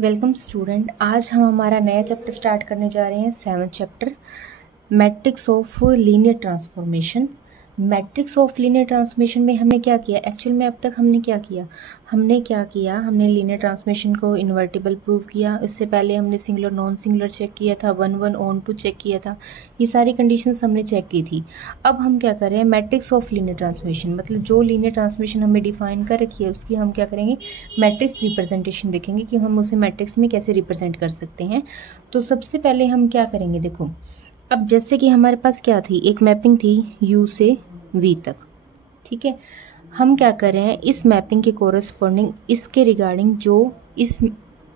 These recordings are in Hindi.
Welcome student. आज हम हमारा नया चैप्टर स्टार्ट करने जा रहे हैं, 7th chapter matrix of linear transformation. Matrix of linear transformation में हमने क्या किया, एक्चुअल में अब तक हमने क्या किया, हमने लीनियर ट्रांसफॉर्मेशन को इन्वर्टिबल प्रूव किया। इससे पहले हमने सिंगुलर नॉन सिंगुलर चेक किया था, 1 1 ऑन 2 चेक किया था, ये सारी कंडीशंस हमने चेक की थी। अब हम क्या कर रहे हैं, मैट्रिक्स ऑफ लीनियर ट्रांसफॉर्मेशन, मतलब जो लीनियर ट्रांसफॉर्मेशन हमें डिफाइन कर रखी है उसकी हम क्या करेंगे, मैट्रिक्स रिप्रेजेंटेशन देखेंगे कि हम उसे मैट्रिक्स में कैसे रिप्रेजेंट कर सकते हैं। तो सबसे पहले हम क्या करेंगे, देखो अब जैसे कि हमारे पास क्या थी, एक मैपिंग थी U से V तक, ठीक है। हम क्या कर रहे हैं, इस मैपिंग के कोरस्पॉन्डिंग इसके रिगार्डिंग जो इस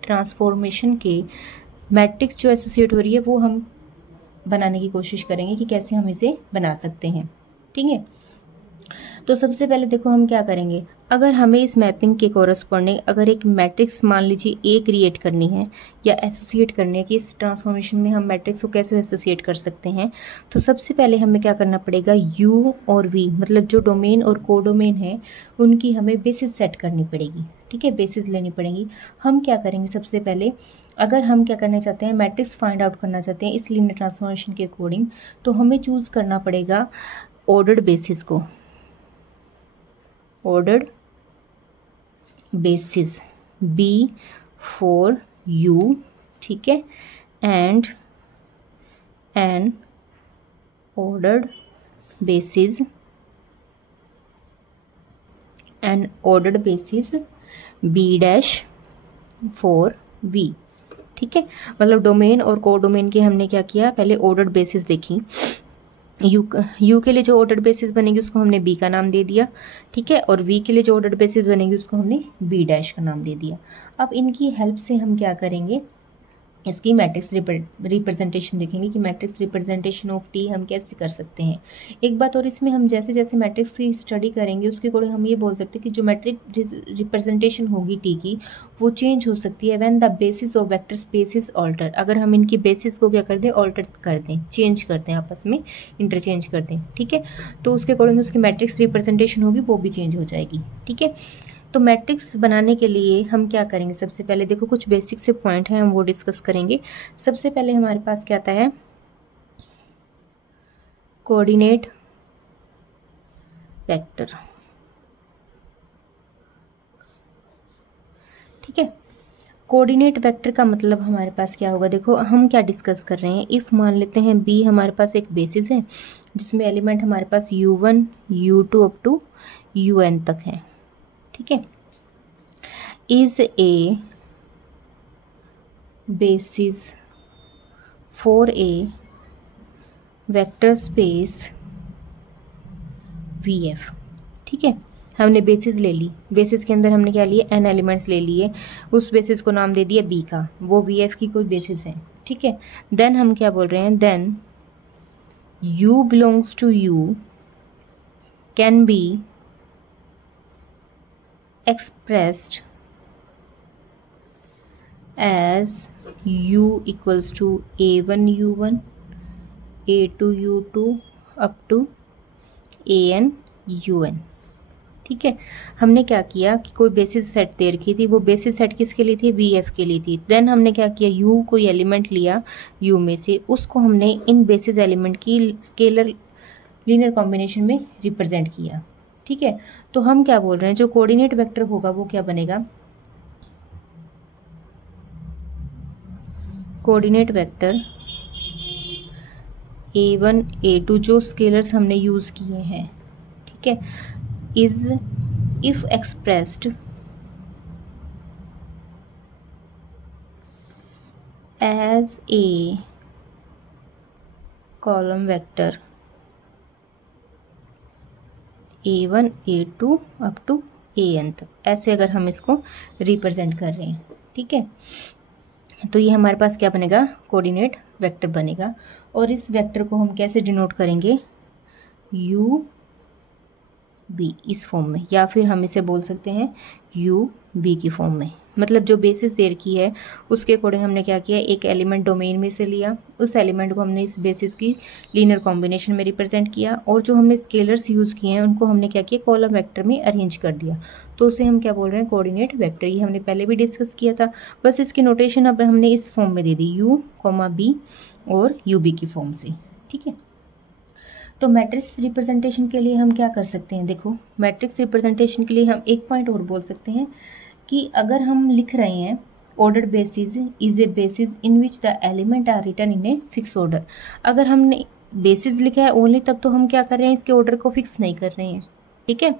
ट्रांसफॉर्मेशन के मैट्रिक्स जो एसोसिएट हो रही है वो हम बनाने की कोशिश करेंगे कि कैसे हम इसे बना सकते हैं, ठीक है। तो सबसे पहले देखो हम क्या करेंगे, अगर हमें इस मैपिंग के कोरस्पॉन्डिंग अगर एक मैट्रिक्स मान लीजिए ए क्रिएट करनी है या एसोसिएट करनी है कि इस ट्रांसफॉर्मेशन में हम मैट्रिक्स को कैसे एसोसिएट कर सकते हैं, तो सबसे पहले हमें क्या करना पड़ेगा, यू और वी मतलब जो डोमेन और कोडोमेन है उनकी हमें बेसिस सेट करनी पड़ेगी, ठीक है, बेसिस लेनी पड़ेगी। हम क्या करेंगे, सबसे पहले अगर हम क्या करना चाहते हैं, मैट्रिक्स फाइंड आउट करना चाहते हैं इस लीनियर ट्रांसफॉर्मेशन के अकॉर्डिंग, तो हमें चूज करना पड़ेगा ऑर्डर्ड बेसिस को, ordered basis B for U, ठीक है, and N ordered basis B dash for V, ठीक है। मतलब डोमेन और कोडोमेन के हमने क्या किया, पहले ऑर्डर्ड बेसिस देखी। यू के लिए जो ऑर्डर्ड बेसिस बनेगी उसको हमने बी का नाम दे दिया, ठीक है, और वी के लिए जो ऑर्डर्ड बेसिस बनेगी उसको हमने बी डैश का नाम दे दिया। अब इनकी हेल्प से हम क्या करेंगे, इसकी मैट्रिक्स रिप्रेजेंटेशन देखेंगे कि मैट्रिक्स रिप्रेजेंटेशन ऑफ टी हम कैसे कर सकते हैं। एक बात और, इसमें हम जैसे जैसे मैट्रिक्स की स्टडी करेंगे उसके अकॉर्डिंग हम ये बोल सकते हैं कि जो मैट्रिक रिप्रेजेंटेशन होगी टी की वो चेंज हो सकती है when the basis of vector spaces alter. अगर हम इनकी बेसिस को क्या कर दें, ऑल्टर कर दें, चेंज कर दें, आपस में इंटरचेंज कर दें, ठीक है, तो उसके अकॉर्डिंग उसकी मैट्रिक्स रिप्रेजेंटेशन होगी वो भी चेंज हो जाएगी, ठीक है। तो मैट्रिक्स बनाने के लिए हम क्या करेंगे, सबसे पहले देखो कुछ बेसिक से पॉइंट हैं हम वो डिस्कस करेंगे। सबसे पहले हमारे पास क्या आता है, कोऑर्डिनेट वेक्टर, ठीक है। कोऑर्डिनेट वेक्टर का मतलब हमारे पास क्या होगा, देखो हम क्या डिस्कस कर रहे हैं, इफ मान लेते हैं B हमारे पास एक बेसिस है जिसमें एलिमेंट हमारे पास U1 U2 अप टू UN तक है, ठीक है, is a basis for a vector space VF, ठीक है। हमने बेसिस ले ली, बेसिस के अंदर हमने क्या लिए, n एलिमेंट्स ले लिए, उस बेसिस को नाम दे दिया B का, वो VF की कोई बेसिस है, ठीक है। देन हम क्या बोल रहे हैं, then U belongs to U can be expressed as U equals to A1 U1 A2 U2 up to AN UN, ठीक है। हमने क्या किया कि कोई बेसिस सेट दे रखी थी, वो बेसिस सेट किसके लिए थी, VF के लिए थी। देन हमने क्या किया, U कोई एलिमेंट लिया U में से, उसको हमने इन बेसिस एलिमेंट की स्केलर लीनियर कॉम्बिनेशन में रिप्रेजेंट किया, ठीक है। तो हम क्या बोल रहे हैं, जो कोऑर्डिनेट वेक्टर होगा वो क्या बनेगा, कोऑर्डिनेट वेक्टर A1 A2 जो स्केलर्स हमने यूज किए हैं, ठीक है, is if expressed as a column vector A1 A2 up to AN तक, ऐसे अगर हम इसको रिप्रेजेंट कर रहे हैं, ठीक है, तो ये हमारे पास क्या बनेगा, कोऑर्डिनेट वेक्टर बनेगा। और इस वेक्टर को हम कैसे डिनोट करेंगे, UB इस फॉर्म में, या फिर हम इसे बोल सकते हैं UB की फॉर्म में, मतलब जो बेसिस दे रखी है उसके अकॉर्डिंग हमने क्या किया, एक एलिमेंट डोमेन में से लिया, उस एलिमेंट को हमने इस बेसिस की लीनियर कॉम्बिनेशन में रिप्रेजेंट किया, और जो हमने स्केलर्स यूज़ किए हैं उनको हमने क्या किया, कॉलम वेक्टर में अरेंज कर दिया। तो उसे हम क्या बोल रहे हैं, कोऑर्डिनेट वेक्टर। ये हमने पहले भी डिस्कस किया था, बस इसकी नोटेशन अब हमने इस फॉर्म में दे दी, u, b और ub की फॉर्म से। ठीक है, तो मैट्रिक्स रिप्रेजेंटेशन के लिए हम क्या कर सकते हैं, देखो मैट्रिक्स रिप्रेजेंटेशन के लिए हम एक पॉइंट और बोल सकते हैं कि अगर हम लिख रहे हैं order basis is a basis in which the element are written in a fix order. अगर हमने बेसिस लिखा है ओनली तब तो हम क्या कर रहे हैं, इसके ऑर्डर को फिक्स नहीं कर रहे हैं। ठीक है,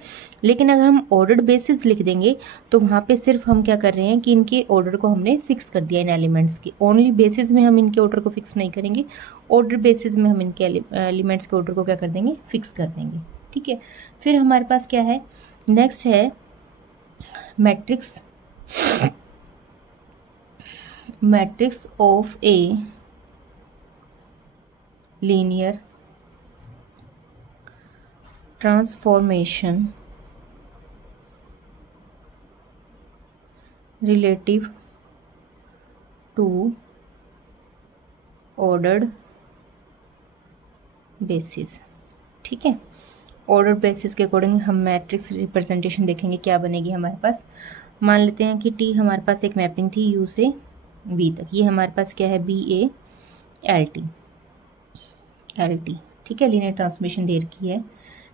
लेकिन अगर हम ऑर्डर्ड बेसिस लिख देंगे तो वहाँ पे सिर्फ हम क्या कर रहे हैं कि इनके ऑर्डर को हमने फिक्स कर दिया इन एलिमेंट्स की। ओनली बेसिस में हम इनके ऑर्डर को फिक्स नहीं करेंगे, ऑर्डर बेसिस में हम इनके एलिमेंट्स के ऑर्डर को क्या कर देंगे, फिक्स कर देंगे। ठीक है, फिर हमारे पास क्या है, नेक्स्ट है matrix of a linear transformation relative to ordered basis। ठीक है, ऑर्डर बेसिस के अकॉर्डिंग हम मैट्रिक्स रिप्रेजेंटेशन देखेंगे क्या बनेगी हमारे पास। मान लेते हैं कि टी हमारे पास एक मैपिंग थी यू से बी तक, ये हमारे पास क्या है, बी ए एल टी। ठीक है, लीनियर ट्रांसफॉर्मेशन दे रखी है।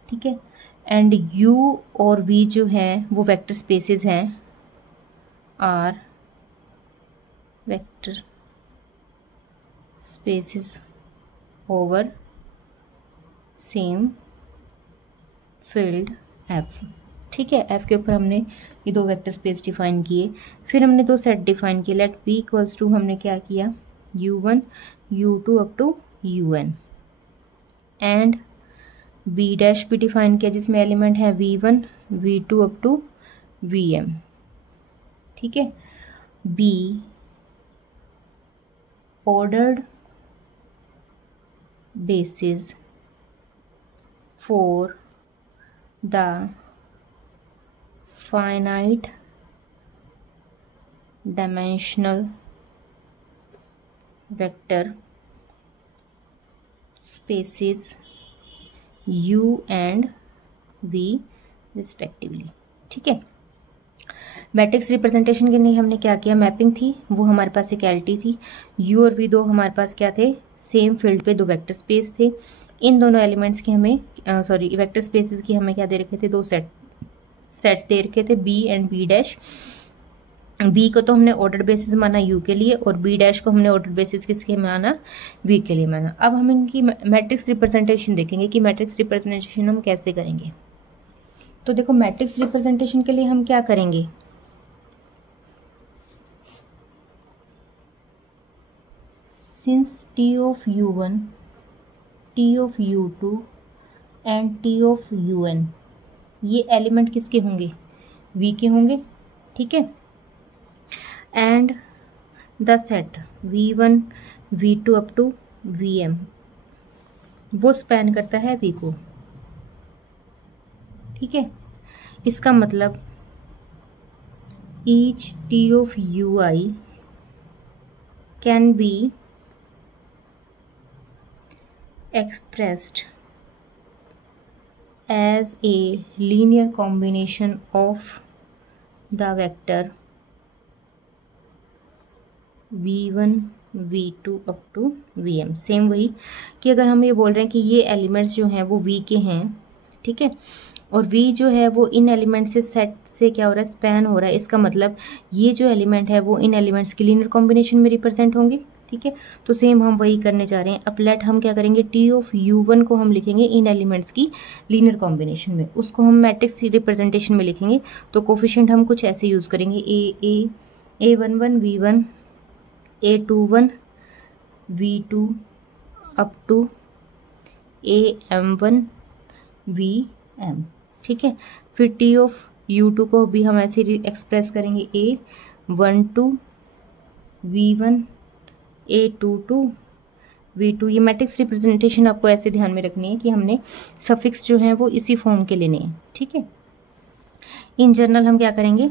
ठीक है, एंड यू और वी जो है वो वेक्टर स्पेसेस हैं, are vector spaces over same field F. ठीक है, एफ के ऊपर हमने ये दो वेक्टर स्पेस डिफाइन किए, फिर हमने दो सेट डिफाइन किए। लेट बी इक्वल्स टू हमने क्या किया, u1 u2 अप टू un, एंड बी डैश भी डिफाइन किया जिसमें एलिमेंट है v1 v2 up to vm। ठीक है, B ordered basis for the finite dimensional vector spaces u and v respectively। ठीक है, मैट्रिक्स रिप्रेजेंटेशन के लिए हमने क्या किया, मैपिंग थी वो हमारे पास एक एलटी थी, यू और वी दो हमारे पास क्या थे, सेम फील्ड पे दो वेक्टर स्पेस थे। इन दोनों एलिमेंट्स की हमें वेक्टर स्पेसेस की हमें क्या दे रखे थे, दो सेट दे रखे थे, B and B dash. B को तो हमने ऑर्डर बेसिस माना यू के लिए, और बी डैश को हमने ऑर्डर बेसिस किसके माना, वी के लिए माना। अब हम इनकी मैट्रिक्स रिप्रेजेंटेशन देखेंगे कि मैट्रिक्स रिप्रेजेंटेशन हम कैसे करेंगे। तो देखो मैट्रिक्स रिप्रेजेंटेशन के लिए हम क्या करेंगे, since t of u1, t of u2 and t of un ये एलिमेंट किसके होंगे, v के होंगे। ठीक है, and the set v1 v2 up to vm वो स्पैन करता है v को। ठीक है, इसका मतलब each t of ui can be expressed as a linear combination of the vector v1 v2 up to vm। Same वही कि अगर हम ये बोल रहे हैं कि ये एलिमेंट्स जो हैं वो v के हैं, ठीक है, और v जो है वो इन एलिमेंट से सेट से क्या हो रहा है, स्पैन हो रहा है। इसका मतलब ये जो एलिमेंट है वो इन एलिमेंट्स की लीनियर कॉम्बिनेशन में रिप्रेजेंट होंगे। ठीक है, तो सेम हम वही करने जा रहे हैं। अब लेट हम क्या करेंगे, टी ऑफ u1 को हम लिखेंगे इन एलिमेंट्स की लीनियर कॉम्बिनेशन में, उसको हम मैट्रिक्स रिप्रेजेंटेशन में लिखेंगे। तो कोफिशिएंट हम कुछ ऐसे यूज़ करेंगे, a11 v1 a21 v2 up to am1 vm। ठीक है, फिर टी ऑफ u2 को भी हम ऐसे एक्सप्रेस करेंगे, a12 v1 a22 v2। ये मैट्रिक्स रिप्रेजेंटेशन आपको ऐसे ध्यान में रखनी है कि हमने सफिक्स जो हैं वो इसी फॉर्म के लेने हैं। ठीक है, इन जनरल हम क्या करेंगे,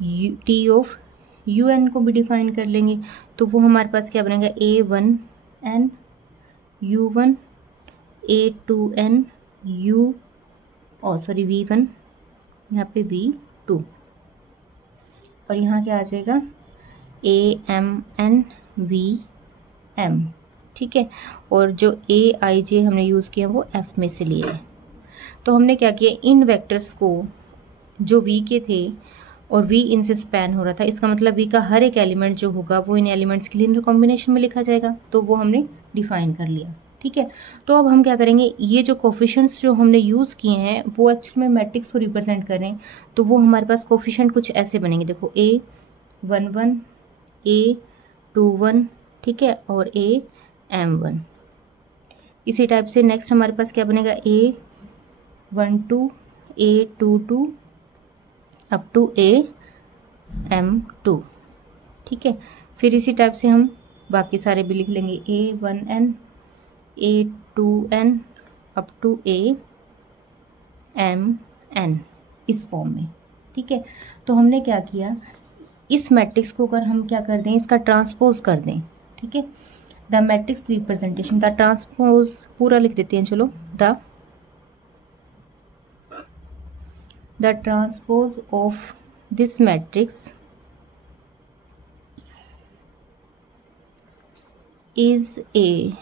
टी ऑफ यू एन को भी डिफाइन कर लेंगे, तो वो हमारे पास क्या बनेगा, A1n U1 A2n U V1 यहाँ पे V2 और यहाँ क्या आ जाएगा AMN VM, ठीक है। और जो AIJ हमने यूज़ किया वो F में से लिए है। तो हमने क्या किया, इन वेक्टर्स को जो V के थे और V इनसे स्पैन हो रहा था, इसका मतलब V का हर एक एलिमेंट जो होगा वो इन एलिमेंट्स के लीनियर कॉम्बिनेशन में लिखा जाएगा, तो वो हमने डिफाइन कर लिया, ठीक है। तो अब हम क्या करेंगे, ये जो कोफिशिएंट्स जो हमने यूज़ किए हैं वो एक्चुअली में मैट्रिक्स को रिप्रेजेंट कर रहे हैं, तो वो हमारे पास कोफिशिएंट कुछ ऐसे बनेंगे, देखो A11 A21, ठीक है, और AM1। इसी टाइप से नेक्स्ट हमारे पास क्या बनेगा, A12 A22 up to AM2, ठीक है। फिर इसी टाइप से हम बाकी सारे भी लिख लेंगे, A1n A2n up to AMN, इस फॉर्म में, ठीक है। तो हमने क्या किया, इस मैट्रिक्स को अगर हम क्या कर दें, इसका ट्रांसपोज कर दें, ठीक है, द मैट्रिक्स रिप्रेजेंटेशन का ट्रांसपोज पूरा लिख देते हैं, चलो, the transpose of this matrix is a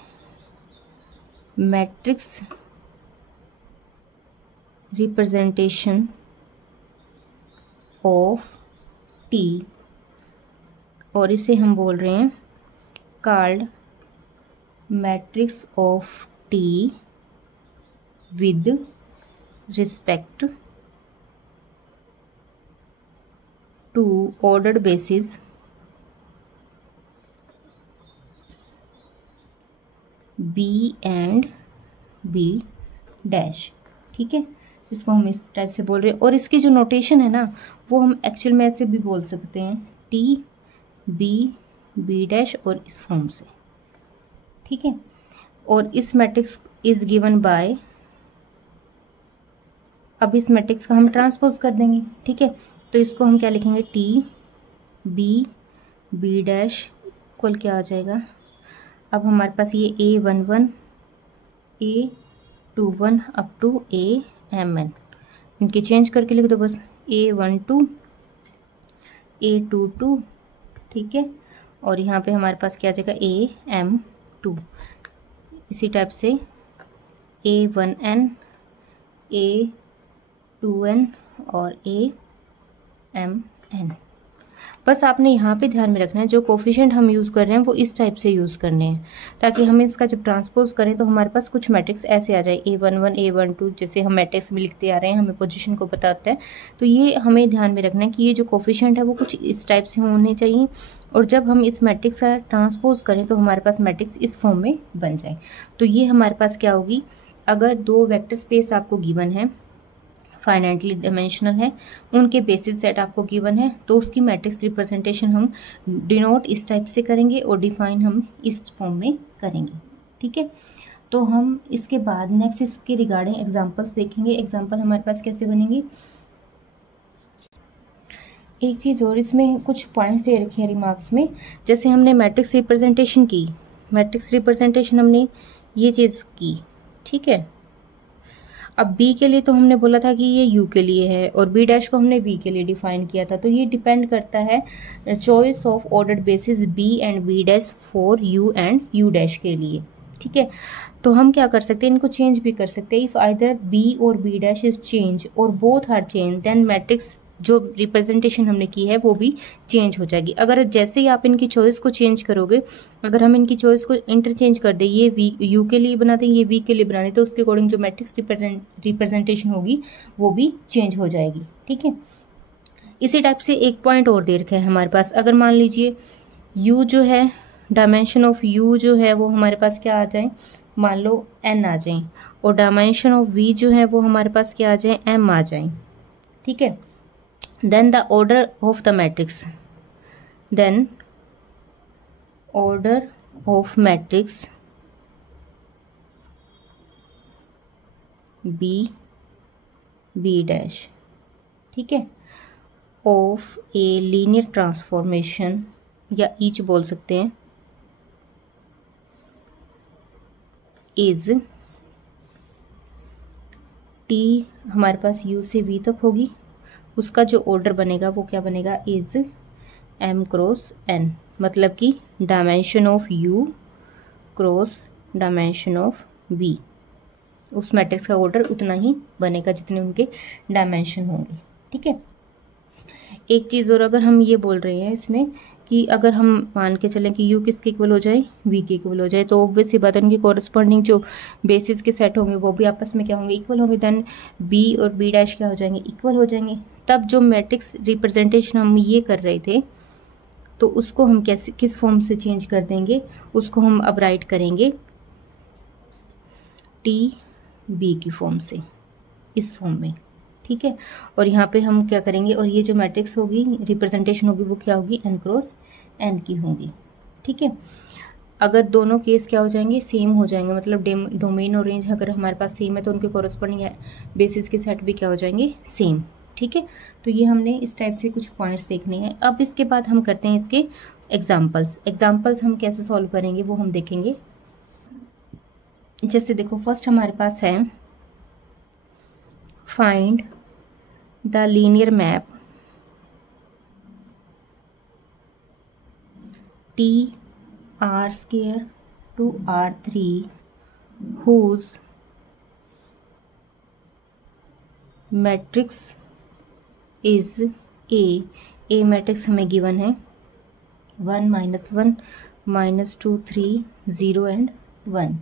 matrix representation of T, और इसे हम बोल रहे हैं called matrix of T with respect to ordered basis B and B dash, ठीक है। इसको हम इस टाइप से बोल रहे हैं, और इसकी जो नोटेशन है ना वो हम एक्चुअल में ऐसे भी बोल सकते हैं, T B B डैश और इस फॉर्म से, ठीक है। और इस मैट्रिक्स इज गिवन बाय, अब इस मैट्रिक्स का हम ट्रांसपोज कर देंगे, ठीक है। तो इसको हम क्या लिखेंगे, T B B dash equal क्या आ जाएगा, अब हमारे पास ये A11 A21 up to AMN, इनके चेंज करके लिख दो बस, A12 A22, ठीक है। और यहाँ पे हमारे पास क्या आ जाएगा, AM2। इसी टाइप से A1n A2n और AMN। बस आपने यहाँ पे ध्यान में रखना है जो कोफिशिएंट हम यूज़ कर रहे हैं वो इस टाइप से यूज़ करने हैं, ताकि हम इसका जब ट्रांसपोज करें तो हमारे पास कुछ मैट्रिक्स ऐसे आ जाए, A11 A12, जैसे हम मैट्रिक्स में लिखते आ रहे हैं, हमें पोजीशन को बताता है। तो ये हमें ध्यान में रखना है कि ये जो कोफिशिएंट है वो कुछ इस टाइप से होने चाहिए, और जब हम इस मैट्रिक्स का ट्रांसपोज करें तो हमारे पास मैट्रिक्स इस फॉर्म में बन जाए। तो ये हमारे पास क्या होगी, अगर दो वेक्टर स्पेस आपको गिवन है, फाइनाइटली डायमेंशनल है, उनके बेसिस सेट आपको गिवन है, तो उसकी मैट्रिक्स रिप्रेजेंटेशन हम डिनोट इस टाइप से करेंगे और डिफाइन हम इस फॉर्म में करेंगे, ठीक है। तो हम इसके बाद नेक्स्ट इसके रिगार्डिंग एग्जांपल्स देखेंगे। एग्जांपल हमारे पास कैसे बनेंगे, एक चीज़ और, इसमें कुछ पॉइंट्स दे रखे हैं रिमार्क्स में, जैसे हमने मैट्रिक्स रिप्रेजेंटेशन की, मैट्रिक्स रिप्रेजेंटेशन हमने ये चीज़ की, ठीक है। अब B के लिए तो हमने बोला था कि ये U के लिए है, और B डैश को हमने V के लिए डिफाइन किया था, तो ये डिपेंड करता है choice of ordered basis B and B dash for U and U dash के लिए, ठीक है। तो हम क्या कर सकते हैं, इनको चेंज भी कर सकते हैं, इफ़ आइदर B और B डैश इज चेंज और both are change, then matrix जो रिप्रेजेंटेशन हमने की है वो भी चेंज हो जाएगी। अगर जैसे ही आप इनकी चॉइस को चेंज करोगे, अगर हम इनकी चॉइस को इंटरचेंज कर दें, ये V U के लिए बना दें, ये V के लिए बना दें, तो उसके अकॉर्डिंग जो मैट्रिक्स रिप्रेजेंटेशन होगी वो भी चेंज हो जाएगी, ठीक है। इसी टाइप से एक पॉइंट और दे रखा है हमारे पास, अगर मान लीजिए U जो है, डायमेंशन ऑफ U जो है वो हमारे पास क्या आ जाए, मान लो N आ जाए, और डायमेंशन ऑफ V जो है वो हमारे पास क्या आ जाए, M आ जाए, ठीक है। then the order of the matrix, then order of matrix B B dash, ठीक है। ऑफ ए लीनियर ट्रांसफॉर्मेशन या ईच बोल सकते हैं इज टी हमारे पास यू से वी तक होगी, उसका जो ऑर्डर बनेगा वो क्या बनेगा, इज एम क्रॉस एन, मतलब कि dimension of U cross dimension of V, उस मैट्रिक्स का ऑर्डर उतना ही बनेगा जितने उनके डायमेंशन होंगे। ठीक है। एक चीज़ और, अगर हम ये बोल रहे हैं इसमें कि अगर हम मान के चलें कि u किसके इक्वल हो जाए, v के इक्वल हो जाए, तो ऑब्वियस ही बात है उनके कॉरस्पॉन्डिंग जो बेसिस के सेट होंगे वो भी आपस में क्या होंगे, इक्वल होंगे। देन b और b डैश क्या हो जाएंगे, इक्वल हो जाएंगे। तब जो मैट्रिक्स रिप्रेजेंटेशन हम ये कर रहे थे तो उसको हम कैसे किस फॉर्म से चेंज कर देंगे, उसको हम अब राइट करेंगे टी बी की फॉर्म से, इस फॉर्म में। ठीक है। और यहाँ पे हम क्या करेंगे, और ये जो मैट्रिक्स होगी रिप्रेजेंटेशन होगी वो क्या होगी, एन क्रॉस एन की होगी। ठीक है। अगर दोनों केस क्या हो जाएंगे, सेम हो जाएंगे, मतलब डोमेन और रेंज अगर हमारे पास सेम है तो उनके कॉरस्पॉन्डिंग बेसिस के सेट भी क्या हो जाएंगे, सेम। ठीक है। तो ये हमने इस टाइप से कुछ पॉइंट्स देखने हैं। अब इसके बाद हम करते हैं इसके एग्जाम्पल्स हम कैसे सॉल्व करेंगे वो हम देखेंगे। जैसे देखो, फर्स्ट हमारे पास है find the linear map T R square to R3 whose matrix is a matrix हमें गिवन है 1 -1 -2 3 0 एंड 1।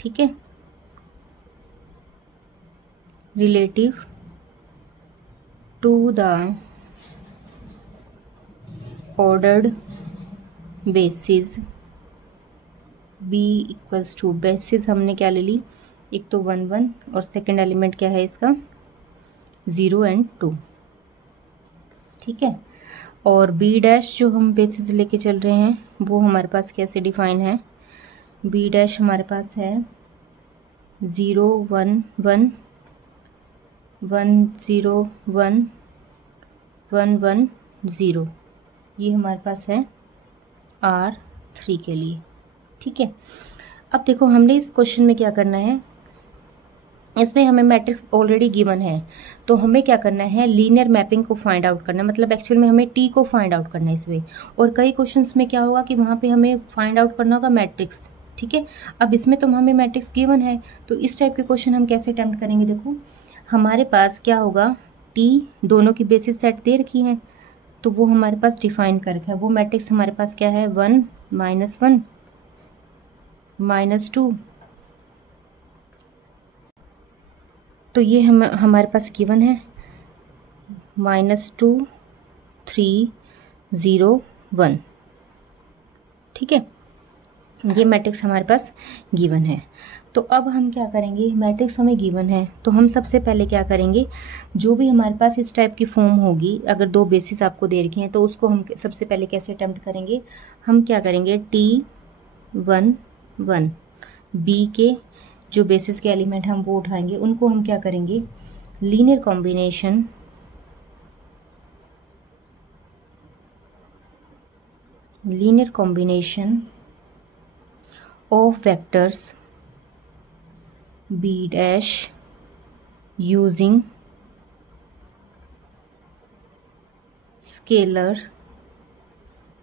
ठीक है। Relative to the ordered basis B equals to, basis हमने क्या ले ली, एक तो 1 1 और सेकेंड एलिमेंट क्या है इसका 0 एंड 2। ठीक है। और बी डैश जो हम बेसिस लेके चल रहे हैं वो हमारे पास कैसे डिफाइन है, बी डैश हमारे पास है 0 1 1 1 0 1 1 1 0, ये हमारे पास है R3 के लिए। ठीक है। अब देखो, हमने इस क्वेश्चन में क्या करना है, इसमें हमें मैट्रिक्स ऑलरेडी गिवन है तो हमें क्या करना है, लीनियर मैपिंग को फाइंड आउट करना है, मतलब एक्चुअल में हमें टी को फाइंड आउट करना है इसमें। और कई क्वेश्चंस में क्या होगा कि वहाँ पे हमें फाइंड आउट करना होगा मैट्रिक्स। ठीक है। अब इसमें तो हमें मैट्रिक्स गिवन है, तो इस टाइप के क्वेश्चन हम कैसे अटेम्प्ट करेंगे। देखो, हमारे पास क्या होगा, टी दोनों की बेसिस सेट दे रखी हैं तो वो हमारे पास डिफाइन कर रखा है। वो मैट्रिक्स हमारे पास क्या है, 1 -1 -2, तो ये हमारे पास गिवन है -2 3 0 1। ठीक है। ये मैट्रिक्स हमारे पास गिवन है। तो अब हम क्या करेंगे, मैट्रिक्स हमें गिवन है तो हम सबसे पहले क्या करेंगे, जो भी हमारे पास इस टाइप की फॉर्म होगी, अगर दो बेसिस आपको दे रखे हैं तो उसको हम सबसे पहले कैसे अटेम्प्ट करेंगे, हम क्या करेंगे T1 1 बी के जो बेसिस के एलिमेंट हम वो उठाएंगे, उनको हम क्या करेंगे, linear combination of vectors B dash using scalar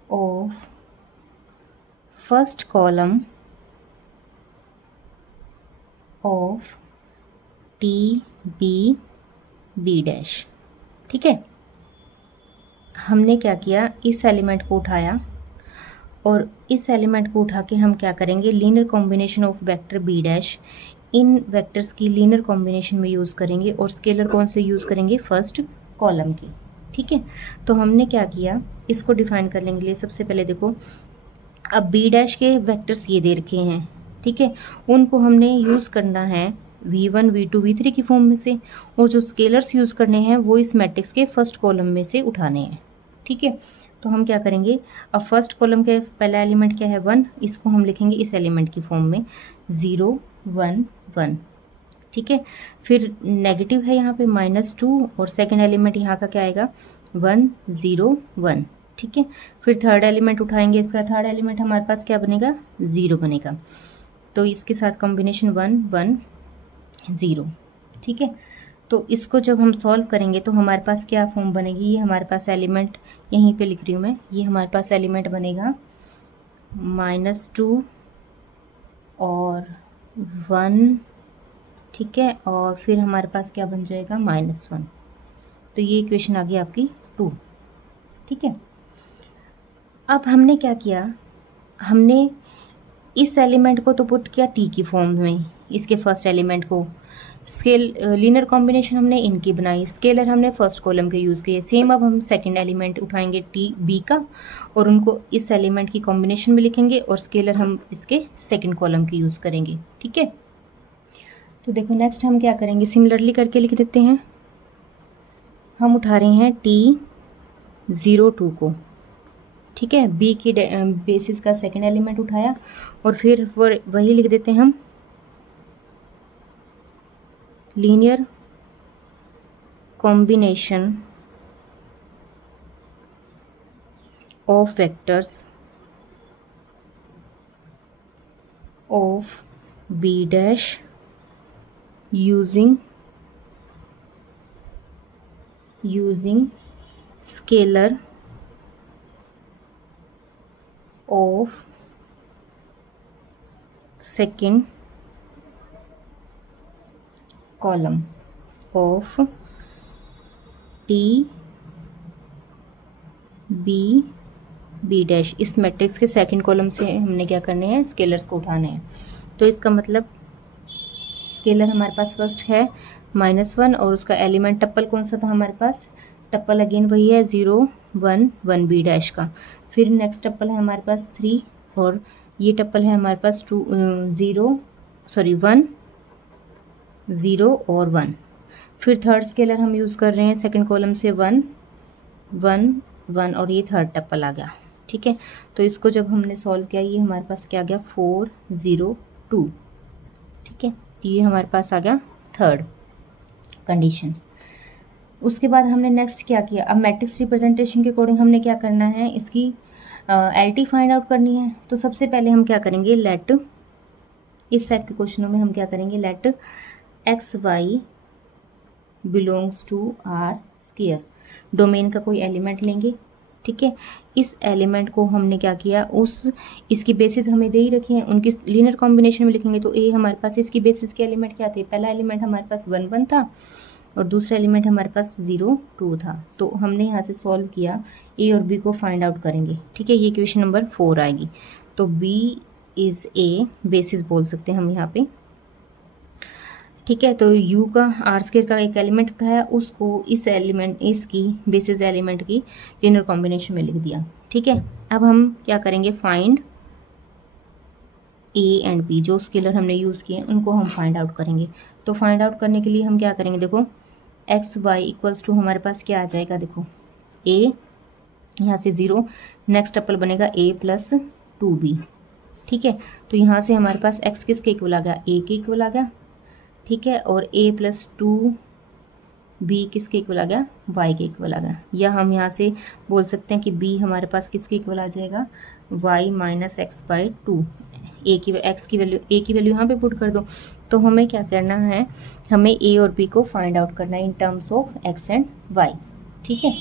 of first column of T B B dash। ठीक है। हमने क्या किया, इस एलिमेंट को उठाया और इस एलिमेंट को उठा के हम क्या करेंगे, linear combination of vector B dash in vectors की लीनियर कॉम्बिनेशन में यूज़ करेंगे और स्केलर कौन से यूज़ करेंगे, फर्स्ट कॉलम की। ठीक है। तो हमने क्या किया, इसको डिफाइन करने के लिए सबसे पहले देखो, अब B डैश के वेक्टर्स ये दे रखे हैं। ठीक है। उनको हमने यूज़ करना है V1 V2 V3 की फॉर्म में से, और जो स्केलर्स यूज़ करने हैं वो इस मैट्रिक्स के फर्स्ट कॉलम में से उठाने हैं। ठीक है। तो हम क्या करेंगे, अब फर्स्ट कॉलम के पहला एलिमेंट क्या है 1, इसको हम लिखेंगे इस एलिमेंट की फॉर्म में 0 1 1। ठीक है। फिर नेगेटिव है यहाँ पे -2 और सेकंड एलिमेंट यहाँ का क्या आएगा 1 0 1, ठीक है। फिर थर्ड एलिमेंट उठाएंगे, इसका थर्ड एलिमेंट हमारे पास क्या बनेगा 0 बनेगा, तो इसके साथ कॉम्बिनेशन 1 1 0, ठीक है। तो इसको जब हम सॉल्व करेंगे तो हमारे पास क्या फॉर्म बनेगी, ये हमारे पास एलिमेंट यहीं पे लिख रही हूँ मैं, ये हमारे पास एलिमेंट बनेगा -2 और 1, ठीक है, और फिर हमारे पास क्या बन जाएगा -1। तो ये इक्वेशन आ गई आपकी 2, ठीक है। अब हमने क्या किया, हमने इस एलिमेंट को तो पुट किया टी की फॉर्म में, इसके फर्स्ट एलिमेंट को लीनियर कॉम्बिनेशन हमने इनकी बनाई, स्केलर हमने फर्स्ट कॉलम के यूज़ किए। सेम अब हम सेकंड एलिमेंट उठाएंगे टी बी का और उनको इस एलिमेंट की कॉम्बिनेशन में लिखेंगे और स्केलर हम इसके सेकंड कॉलम के यूज़ करेंगे, ठीक है। तो देखो नेक्स्ट हम क्या करेंगे, सिमिलरली करके लिख देते हैं। हम उठा रहे हैं T02 को, ठीक है, बी की बेसिस का सेकंड एलिमेंट उठाया और फिर वही लिख देते हैं हम linear combination of vectors of B dash using scalar of second column of T B डैश। इस मैट्रिक्स के सेकंड कॉलम से हमने क्या करने हैं, स्केलर्स को उठाने हैं। तो इसका मतलब स्केलर हमारे पास फर्स्ट है -1 और उसका एलिमेंट टप्पल कौन सा था हमारे पास, टप्पल अगेन वही है 0 1 1 बी डैश का। फिर नेक्स्ट टप्पल है हमारे पास 3 और ये टप्पल है हमारे पास 1 0 और 1। फिर थर्ड स्केलर हम यूज़ कर रहे हैं सेकंड कॉलम से 1 1 1 और ये थर्ड टप्पल आ गया, ठीक है। तो इसको जब हमने सॉल्व किया ये हमारे पास क्या आ गया 4 0 2, ठीक है। ये हमारे पास आ गया थर्ड कंडीशन। उसके बाद हमने नेक्स्ट क्या किया, अब मैट्रिक्स रिप्रेजेंटेशन के अकॉर्डिंग हमने क्या करना है, इसकी एलटी फाइंड आउट करनी है। तो सबसे पहले हम क्या करेंगे, लेट, इस टाइप के क्वेश्चनों में हम क्या करेंगे, let X Y belongs to R square, domain का कोई एलिमेंट लेंगे, ठीक है। इस एलिमेंट को हमने क्या किया, इसकी बेसिस हमें दे ही रखी है, उनकी लीनियर कॉम्बिनेशन में लिखेंगे। तो ए हमारे पास इसकी बेसिस के एलिमेंट क्या थे, पहला एलिमेंट हमारे पास 1 1 था और दूसरा एलिमेंट हमारे पास 0 2 था। तो हमने यहाँ से सॉल्व किया, ए और बी को फाइंड आउट करेंगे, ठीक है। ये क्वेश्चन नंबर 4 आएगी। तो बी इज ए बेसिस बोल सकते हैं हम यहाँ पे, ठीक है। तो u का आर स्क्वायर का एक एलिमेंट उठाया, उसको इस एलिमेंट इसकी बेसिस एलिमेंट की लीनियर कॉम्बिनेशन में लिख दिया, ठीक है। अब हम क्या करेंगे, फाइंड ए एंड बी, जो स्केलर हमने यूज़ किए उनको हम फाइंड आउट करेंगे। तो फाइंड आउट करने के लिए हम क्या करेंगे, देखो एक्स वाई इक्वल्स टू हमारे पास क्या आ जाएगा, देखो ए यहाँ से 0, नेक्स्ट टप्पल बनेगा a प्लस 2b, ठीक है। तो यहाँ से हमारे पास x किसके इक्वल आ गया, a के इक्वल आ गया, ठीक है। और a प्लस 2b किसके इक्वल आ गया, y के इक्वल आ गया। या हम यहाँ से बोल सकते हैं कि b हमारे पास किसके इक्वल आ जाएगा, y minus X by 2। a की वैल्यू यहाँ पे पुट कर दो। तो हमें क्या करना है, हमें a और b को फाइंड आउट करना है in terms of x and y, ठीक है।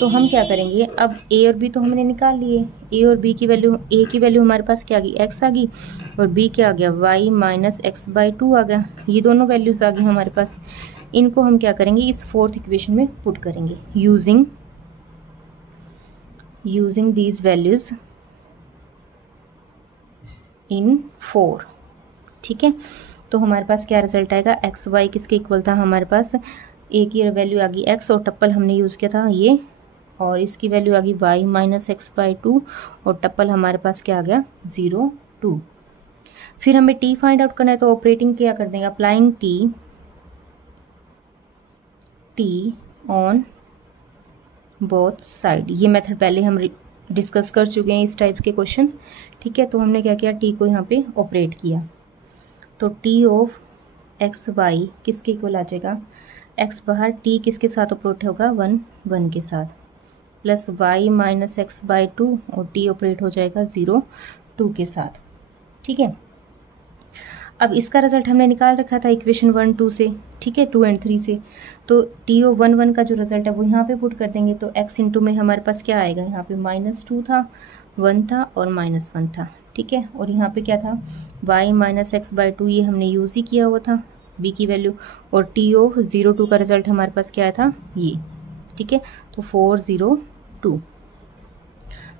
तो हम क्या करेंगे, अब a और b तो हमने निकाल लिए, a और b की वैल्यू, a की वैल्यू हमारे पास क्या आ गई, x आ गई, और b क्या आ गया, y माइनस एक्स बाई 2 आ गया। ये दोनों वैल्यूज आ गई हमारे पास। इनको हम क्या करेंगे, इस फोर्थ इक्वेशन में पुट करेंगे यूजिंग दीज वैल्यूज इन 4, ठीक है। तो हमारे पास क्या रिजल्ट आएगा, एक्स वाई किसके इक्वल था हमारे पास, a की वैल्यू आ गई x और टप्पल हमने यूज़ किया था ये, और इसकी वैल्यू आ गई y माइनस एक्स बाई 2 और टप्पल हमारे पास क्या आ गया 0 2। फिर हमें t फाइंड आउट करना है, तो ऑपरेटिंग क्या कर देंगे, applying t on both side. ये मेथड पहले हम डिस्कस कर चुके हैं इस टाइप के क्वेश्चन, ठीक है। तो हमने क्या किया, t को यहाँ पे ऑपरेट किया। तो t ऑफ एक्स वाई किसके इक्वल आ जाएगा, एक्स बाहर, टी किसके साथ ऑपरेट होगा, 1 1 के साथ, plus Y minus X by 2 और टी ऑपरेट हो जाएगा 0 2 के साथ। ठीक है, अब इसका रिजल्ट हमने निकाल रखा था इक्वेशन 1 2 से, ठीक है, 2 and 3 से। तो टी ओ 1 1 का जो रिजल्ट है वो यहाँ पे पुट कर देंगे, तो x इंटू में हमारे पास क्या आएगा, यहाँ पे -2 था, 1 था और -1 था। ठीक है, और यहाँ पे क्या था, y माइनस एक्स बाई 2, ये हमने यूज़ ही किया हुआ था b की वैल्यू, और टी ओ 0 2 का रिजल्ट हमारे पास क्या था, ये। ठीक है, तो 4 0 2।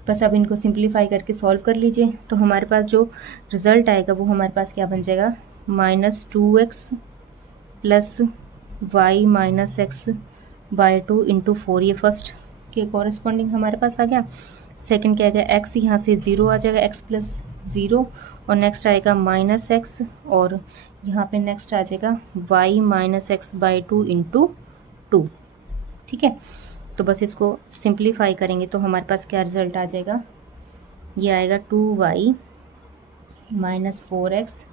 बस अब इनको सिंप्लीफाई करके सॉल्व कर लीजिए, तो हमारे पास जो रिजल्ट आएगा वो हमारे पास क्या बन जाएगा, -2x plus Y minus X by 2 into 4, ये फर्स्ट के कॉरेस्पॉन्डिंग हमारे पास आ गया। सेकंड क्या आएगा, x यहाँ से 0 आ जाएगा, x प्लस 0, और नेक्स्ट आएगा -x, और यहाँ पे नेक्स्ट आ जाएगा y minus X by 2 into 2। ठीक है, तो बस इसको सिंप्लीफाई करेंगे तो हमारे पास क्या रिजल्ट आ जाएगा, ये आएगा 2y माइनस 4x,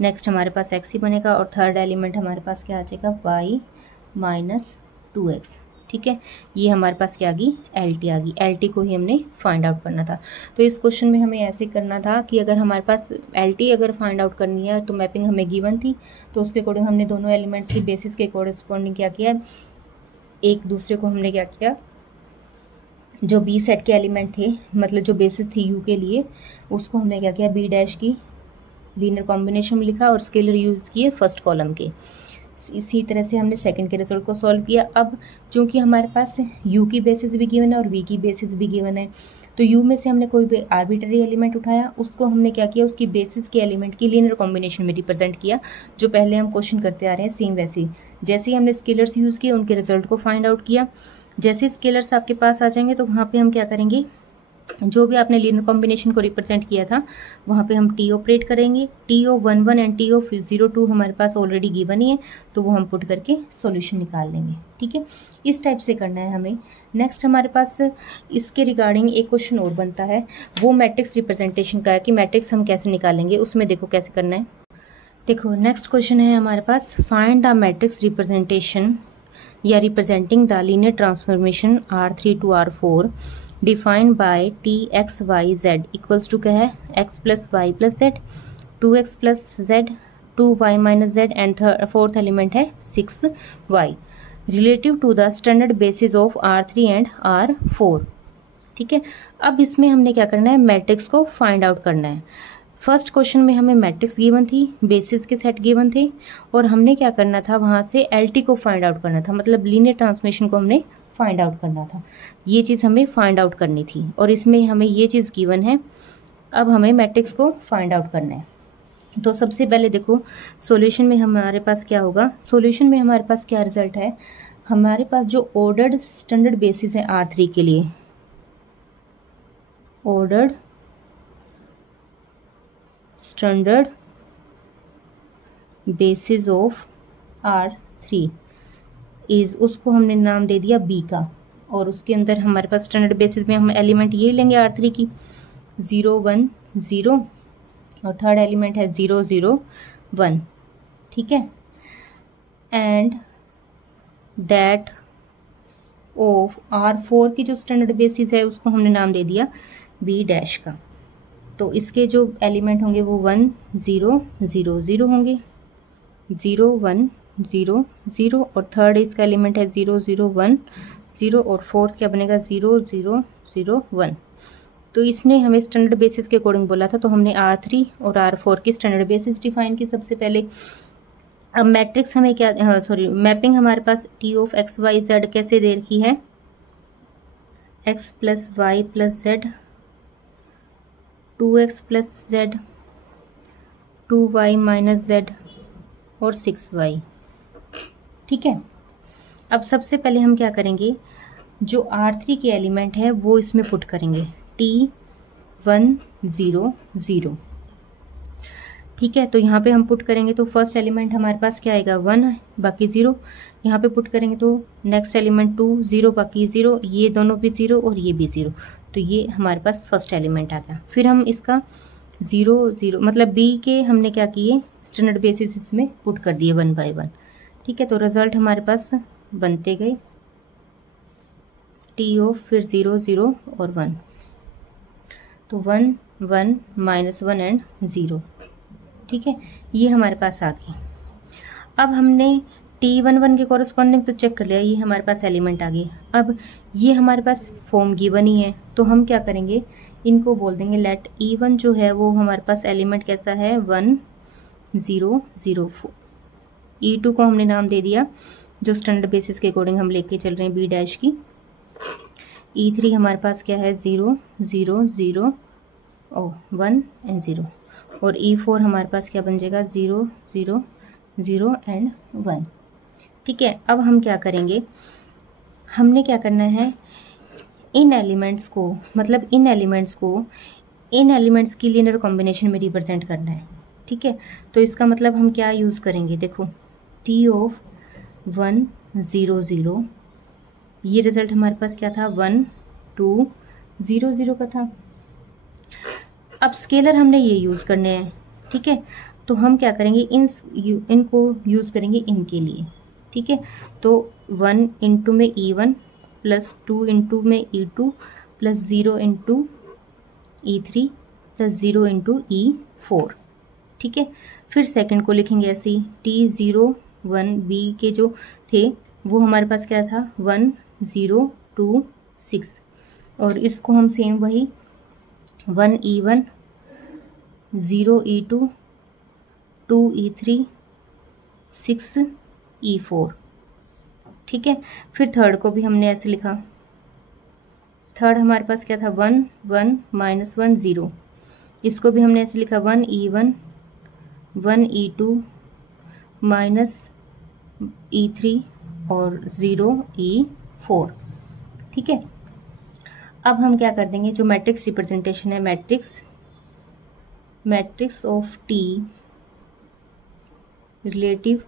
नेक्स्ट हमारे पास x ही बनेगा, और थर्ड एलिमेंट हमारे पास क्या आ जाएगा, y माइनस 2x। ठीक है, ये हमारे पास क्या आ गई, LT आ गई। LT को ही हमने फाइंड आउट करना था। तो इस क्वेश्चन में हमें ऐसे करना था कि अगर हमारे पास LT अगर फाइंड आउट करनी है तो मैपिंग हमें गिवन थी, तो उसके अकॉर्डिंग हमने दोनों एलिमेंट्स की बेसिस के कॉरेस्पॉन्डिंग क्या किया, एक दूसरे को हमने क्या किया, जो बी सेट के एलिमेंट थे, मतलब जो बेसिस थी यू के लिए, उसको हमने क्या किया, बी डैश की लीनियर कॉम्बिनेशन में लिखा और स्केलर यूज़ किए फर्स्ट कॉलम के। इसी तरह से हमने सेकंड के रिजल्ट को सॉल्व किया। अब चूंकि हमारे पास यू की बेसिस भी गिवन है और वी की बेसिस भी गिवन है, तो यू में से हमने कोई भी आर्बिट्ररी एलिमेंट उठाया, उसको हमने क्या किया, उसकी बेसिस के एलिमेंट की लीनियर कॉम्बिनेशन में रिप्रेजेंट किया, जो पहले हम क्वेश्चन करते आ रहे हैं सेम वैसे ही। जैसे ही हमने स्केलर्स यूज़ किए, उनके रिजल्ट को फाइंड आउट किया। जैसे स्केलर्स आपके पास आ जाएंगे तो वहाँ पे हम क्या करेंगे, जो भी आपने लीनियर कॉम्बिनेशन को रिप्रेजेंट किया था वहाँ पे हम टी ऑपरेट करेंगे। T of 1 1 and T of 0 2 हमारे पास ऑलरेडी गिवन ही है, तो वो हम पुट करके सॉल्यूशन निकाल लेंगे। ठीक है, इस टाइप से करना है हमें। नेक्स्ट हमारे पास इसके रिगार्डिंग एक क्वेश्चन और बनता है, वो मैट्रिक्स रिप्रेजेंटेशन का है कि मैट्रिक्स हम कैसे निकालेंगे, उसमें देखो कैसे करना है। देखो नेक्स्ट क्वेश्चन है हमारे पास, फाइंड द मैट्रिक्स रिप्रेजेंटेशन या representing the linear transformation R3 to R4 defined by T X Y Z equals to क्या है, X plus Y plus Z, 2x plus Z, 2y minus Z, and fourth element है 6y relative to the standard basis of R3 and R4। ठीक है, अब इसमें हमने क्या करना है, मैट्रिक्स को फाइंड आउट करना है। फर्स्ट क्वेश्चन में हमें मैट्रिक्स गिवन थी, बेसिस के सेट गिवन थे, और हमने क्या करना था, वहाँ से LT को फाइंड आउट करना था, मतलब लीनियर ट्रांसफॉर्मेशन को हमने फाइंड आउट करना था। ये चीज़ हमें फाइंड आउट करनी थी, और इसमें हमें ये चीज़ गिवन है। अब हमें मैट्रिक्स को फाइंड आउट करना है। तो सबसे पहले देखो सॉल्यूशन में हमारे पास क्या होगा, सॉल्यूशन में हमारे पास क्या रिजल्ट है, हमारे पास जो ऑर्डर्ड स्टैंडर्ड बेसिस है R3 के लिए, ordered standard basis of R3 is, उसको हमने नाम दे दिया B का, और उसके अंदर हमारे पास स्टैंडर्ड बेसिस में हम एलिमेंट ये लेंगे R3 की, 0 1 0, और थर्ड एलिमेंट है 0 0 1। ठीक है, एंड दैट ऑफ R4 की जो स्टैंडर्ड बेसिस है उसको हमने नाम दे दिया B डैश का। तो इसके जो एलिमेंट होंगे वो 1 0 0 0 होंगे, 0 1 0 0, और थर्ड इसका एलिमेंट है 0 0 1 0, और फोर्थ क्या बनेगा 0 0 0 1। तो इसने हमें स्टैंडर्ड बेसिस के अकॉर्डिंग बोला था, तो हमने R3 और R4 की स्टैंडर्ड बेसिस डिफाइन की सबसे पहले। अब मैट्रिक्स हमें क्या, मैपिंग हमारे पास T of X Y Z कैसे दे रखी है, x plus Y plus Z, 2x plus Z, 2y minus Z, और 6y। ठीक है, अब सबसे पहले हम क्या करेंगे, जो R3 के एलिमेंट है वो इसमें पुट करेंगे, T 1 0 0। ठीक है, तो यहाँ पे हम पुट करेंगे तो फर्स्ट एलिमेंट हमारे पास क्या आएगा, 1 बाकी 0, यहाँ पे पुट करेंगे तो नेक्स्ट एलिमेंट 2 0 बाकी 0, ये दोनों भी 0 और ये भी 0, तो ये हमारे पास फर्स्ट एलिमेंट आ गया। फिर हम इसका 0 0 मतलब B के हमने क्या किए, स्टैंडर्ड बेसिस इसमें पुट कर दिए 1 बाय 1। ठीक है, तो रिजल्ट हमारे पास बनते गए टी ऑफ फिर 0 0 और 1, तो 1 1 -1 एंड 0। ठीक है, ये हमारे पास आ गई। अब हमने T11 के कॉरस्पॉन्डिंग तो चेक कर लिया, ये हमारे पास एलिमेंट आ गए। अब ये हमारे पास फॉर्म गिवन ही है, तो हम क्या करेंगे, इनको बोल देंगे लेट E1 जो है वो हमारे पास एलिमेंट कैसा है 1 0 0 4। E2 को हमने नाम दे दिया जो स्टैंडर्ड बेसिस के अकॉर्डिंग हम लेके चल रहे हैं बी डैश की। E3 हमारे पास क्या है 0 0 0 1 एंड 0, और E4 हमारे पास क्या बन जाएगा 0 0 0 एंड 1। ठीक है, अब हम क्या करेंगे, हमने क्या करना है, इन एलिमेंट्स को मतलब इन एलिमेंट्स की लीनियर कॉम्बिनेशन में रिप्रेजेंट करना है। ठीक है, तो इसका मतलब हम क्या यूज़ करेंगे, देखो T ऑफ 1 0 0, ये रिजल्ट हमारे पास क्या था 1 2 0 0 का था। अब स्केलर हमने ये यूज़ करने हैं। ठीक है, तो हम क्या करेंगे, इनको यूज़ करेंगे इनके लिए। ठीक है, तो 1 इंटू में E1 प्लस 2 इंटू में E2 plus 0 into E3 plus 0 into E4। ठीक है, फिर सेकंड को लिखेंगे ऐसे ही, T0 1 B के जो थे वो हमारे पास क्या था 1 0 2 6, और इसको हम सेम वही 1 E1 0 E2 2 E3 6 E4। ठीक है, फिर थर्ड को भी हमने ऐसे लिखा, थर्ड हमारे पास क्या था 1 1 -1 0, इसको भी हमने ऐसे लिखा 1 E1 1 E2 माइनस E3 और 0 E4। ठीक है, अब हम क्या कर देंगे, जो मैट्रिक्स रिप्रेजेंटेशन है, matrix of T relative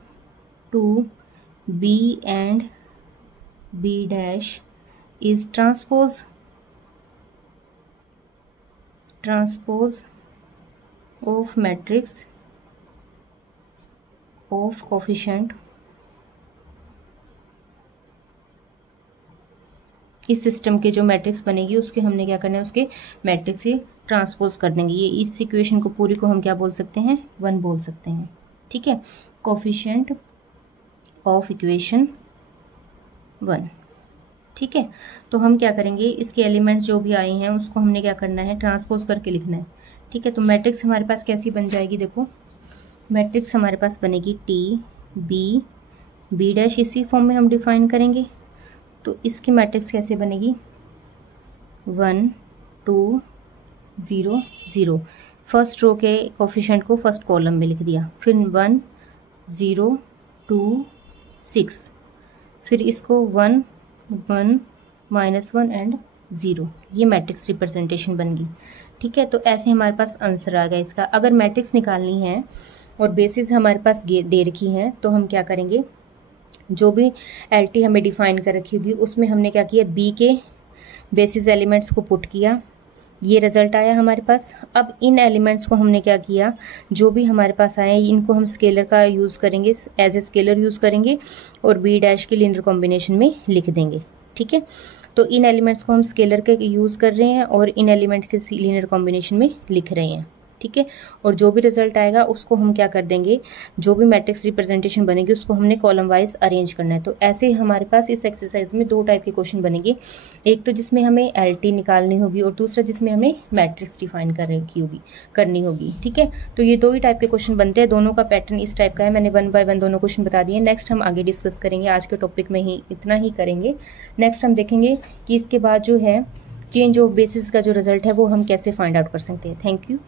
to B and B dash is transpose of matrix of coefficient. इस सिस्टम के जो मैट्रिक्स बनेगी उसके हमने क्या करना है, उसके मैट्रिक्स से ट्रांसपोज कर देंगे। ये इस इक्वेशन को पूरी को हम क्या बोल सकते हैं 1 बोल सकते हैं। ठीक है, कोफिशिएंट ऑफ इक्वेशन 1। ठीक है, तो हम क्या करेंगे, इसके एलिमेंट्स जो भी आए हैं उसको हमने क्या करना है, ट्रांसपोज करके लिखना है। ठीक है, तो मैट्रिक्स हमारे पास कैसी बन जाएगी, देखो मैट्रिक्स हमारे पास बनेगी T B डैश, इसी फॉर्म में हम डिफाइन करेंगे। तो इसकी मैट्रिक्स कैसे बनेगी 1 2 0 0, फर्स्ट रो के कोफिशिएंट को फर्स्ट कॉलम में लिख दिया, फिर 1 0 2 6, फिर इसको 1 1 -1 एंड 0, ये मैट्रिक्स रिप्रेजेंटेशन बन गई। ठीक है, तो ऐसे हमारे पास आंसर आ गया इसका। अगर मैट्रिक्स निकालनी है और बेसिस हमारे पास दे रखी हैं, तो हम क्या करेंगे, जो भी LT हमें डिफाइन कर रखी होगी उसमें हमने क्या किया, B के बेसिस एलिमेंट्स को पुट किया, ये रिजल्ट आया हमारे पास। अब इन एलिमेंट्स को हमने क्या किया, जो भी हमारे पास आए इनको हम स्केलर का यूज़ करेंगे, एज ए स्केलर यूज़ करेंगे और B डैश की लीनियर कॉम्बिनेशन में लिख देंगे। ठीक है, तो इन एलिमेंट्स को हम स्केलर के यूज़ कर रहे हैं और इन एलिमेंट्स के लीनियर कॉम्बिनेशन में लिख रहे हैं। ठीक है, और जो भी रिजल्ट आएगा उसको हम क्या कर देंगे, जो भी मैट्रिक्स रिप्रेजेंटेशन बनेगी उसको हमने कॉलम वाइज अरेंज करना है। तो ऐसे ही हमारे पास इस एक्सरसाइज में 2 टाइप के क्वेश्चन बनेंगे, एक तो जिसमें हमें LT निकालनी होगी और दूसरा जिसमें हमें मैट्रिक्स डिफाइन करनी होगी। ठीक है, तो ये 2 ही टाइप के क्वेश्चन बनते हैं, दोनों का पैटर्न इस टाइप का है। मैंने 1 बाय 1 दोनों क्वेश्चन बता दिए। नेक्स्ट हम आगे डिस्कस करेंगे, आज के टॉपिक में ही इतना ही करेंगे। नेक्स्ट हम देखेंगे कि इसके बाद जो है चेंज ऑफ बेसिस का जो रिजल्ट है वो हम कैसे फाइंड आउट कर सकते हैं। Thank you.